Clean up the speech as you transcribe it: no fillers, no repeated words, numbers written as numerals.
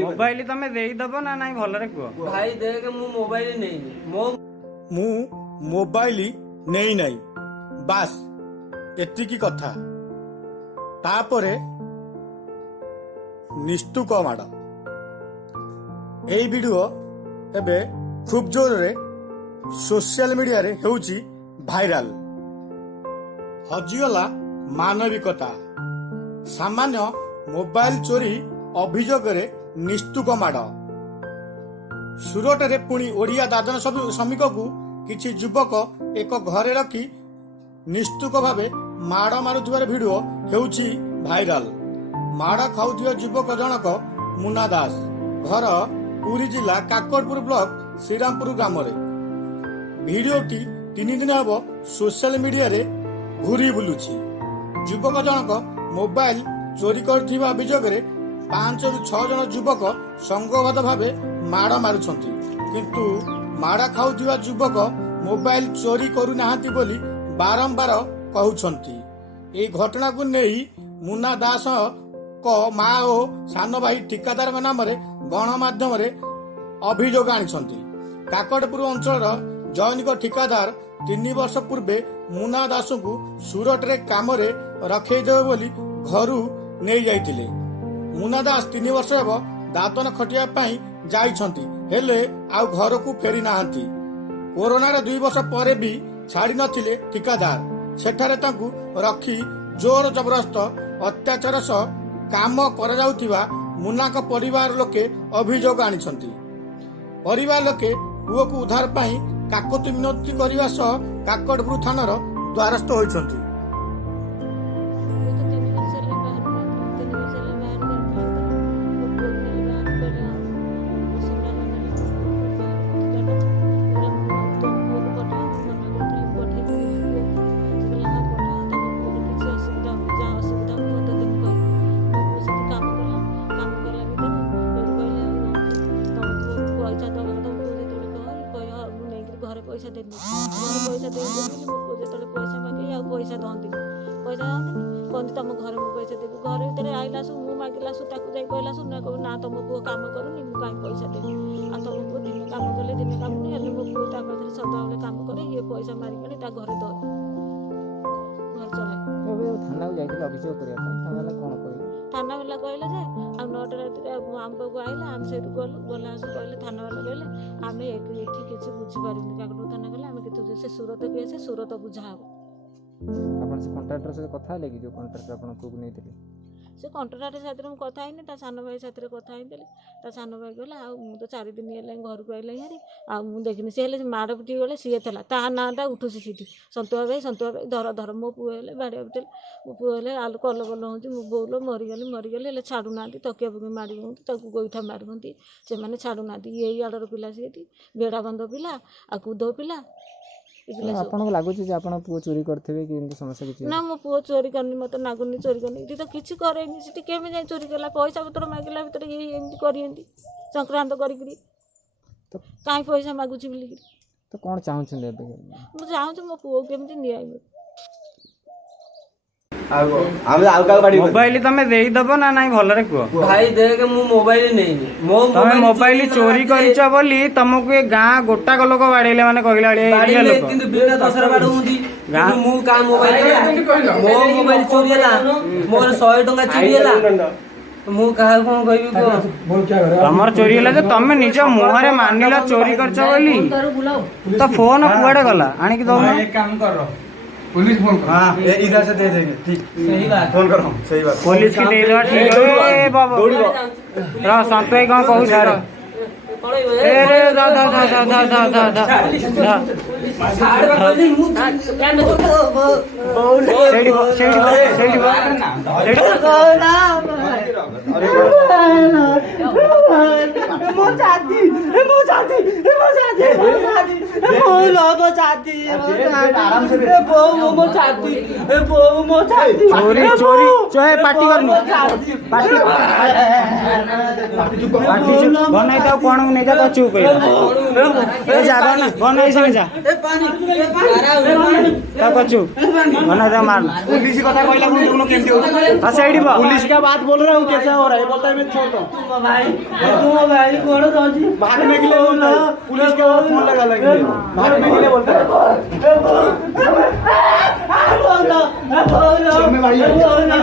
Mobile तमे देदब ना नाई भलरे कह भाई देख मु मोबाइल नहीं मु मोबाइल नहीं नहीं बास एतिकी कथा तापरे निस्तुक माड़ एई वीडियो एबे खूब जोर रे सोशल मीडिया रे हेउची भाइराल हजिगला मानविकता सामान्य मोबाइल चोरी अभियोग रे निस्तुक माड़ सुरट रे पुणी ओडिया दादन श्रमिक को किछि युवक एक घरे रखी निस्तुक भावे माड़ मारुथिबार वीडियो हेउची भाइराल माड़ खाउथिबा युवक जनक मुन्ना दास घर पुरी जिला काकड़पुर ब्लॉक श्रीरामपुर ग्राम रे वीडियोटी 3 दिन हब सोशल मीडिया रे घूरी बुलुछि युवक जनक मोबाइल चोरी करथिबा अभियोग रे 5 ରୁ 6 जन युवक संगबद्ध भावे माड़ मारुछंती किंतु माड़ खाउथिबा युवक मोबाइल चोरी करू नाहांती बोली बारंबार कहउछंती ए घटना को नेई मुन्ना दास को माँ और सान भाई ठिकादार नाम गणमाध्यम अभियोग आनिछंती काकड़पुर अंचल जैनिक ठिकादार 3 वर्ष पूर्वे मुन्ना दास को सुरट रे काम रे रखेदेव बोली घर नहीं जाइथिले मुन्ना दास 3 वर्ष हेब दातन खटिया पाई जाइछंती हेले आउ घर को फेरी नाहांती कोरोना रे 2 वर्ष परे भी छाड़ी नथिले ठिकादार सेठारे तांकु रखी जोर जबरदस्त अत्याचार सह काम कर जाउथिबा मुन्ना का परिवार लोके अभियोग आनिछंती परिवार लोके पुओ को उद्धार पाई काकती मिनती करने सह काकड़पुर थानार द्वारस्थ होइछंती। पैसा देनी पैसा दे जो पैसा मागे पैसा दहती कहती तुम घर में पैसा देवी घर भर आईला सु मुझे मागिलासु कहला सु ना तुम पुओ कम करूनी मुझे कहीं पैसा देवी आ तुम पुओ दिन कम कले दिन कम नहीं हेल्ले मो पुओ पाखे सदाबले कम करे ये पैसा मारिक घर दे घर चलाए थाना को अभियोग थाना वाला कहले जे आ 9टा राति आम पाक आईला आम से गलु गला कहले थाना वाला कहले आम ये किसी बुझीपारूनी काकड़ थाना गले आम कि से सुरत केस सुरत बुझा हम अपन से कॉन्ट्रैक्टर से कथा ले कि जो कॉन्ट्रैक्टर अपन को नहीं थे से कॉन्ट्रैक्टर साथ में कथा ही ता सान भाई साथ कथा ही ता सान भाई कहला आ मु तो 4 दिन है घर को आइले यारी आ मु देखनी से हेले माड़ पिटी गले सी थला ता नाटा उठुसी सीटी संतुआ भाई धर धर मो पुओ हेले बाड़िया पिटे मो पुओ हेले आलू कल कल होती मो बोलो मरीगली हेले छाड़ू ना तकिया पकड़ माड़ी हूँ गोईठा मारुंती से मैंने छाड़ू ना ये आड़र पिला सी बेड़ा बंध पिला आ कूद पिला आपन को लागुची जे आपन पुओ चोरी करथिबे कि एंती समस्या किछि ना मो पुओ चोरी करनी मत नागुनी चोरी करनी इति तो किछि करेनी सिटी केमे जाय चोरी करला पैसा पत्र मागिला भीतर ये एंती करियंती संक्रांत करिकरी तो काई पैसा मागुची बिली तो कोन चाहू छ लेबे मु चाहू छ मो पुओ केमती नियाई मोबाइल तमे देदब ना नाई भलरे कह भाई देख मु मोबाइल नहीं तमे मोबाइल चोरी करिछ बोली तुमको ए गां गोटाक लोक बाड़ेले माने कहिला एरिया लोक किंतु बिना दसरा बाडुंदी मु का मोबाइल मो मोबाइल चोरी हला मोर 100 टका चोरी हला मु कहा कोन कहबी को तमर चोरी हला जे तमे निज मुहरे मानिला चोरी करछ बोली तो फोन कुआडे गला आनी कि दो एक काम कर पुलिस फोन कर हां ये इधर से दे देंगे ठीक सही बात फोन करो सही बात पुलिस की दे दो ठीक है बाबा रा संतोई कोन कहू छार ए रे दा दा दा दा दा दा दा छाती ए मो छाती ए मो छाती ए मो छाती ए मो लो छाती ए आराम से ए बो मो छाती ए बो मो छाती चोरी चोरी चोहे पार्टी करनु पार्टी पार्टी बनाई तो कोण नहीं जा तो चुप ए जा बना बनाई संग जा ए पानी ता को चुप बना दे मार पुलिस कथा कहला कोन दोनों केमती हो आ साइड बा पुलिस का बात बोल रहा हूँ कैसा हो रहा है बोलता है मैं छोड़ दो तुम भाई कोण जाजी भागने के लिए बोलता है पुलिस के बाद फोन लगा लेंगे भागने के लिए बोलता है ए बोल ए बोल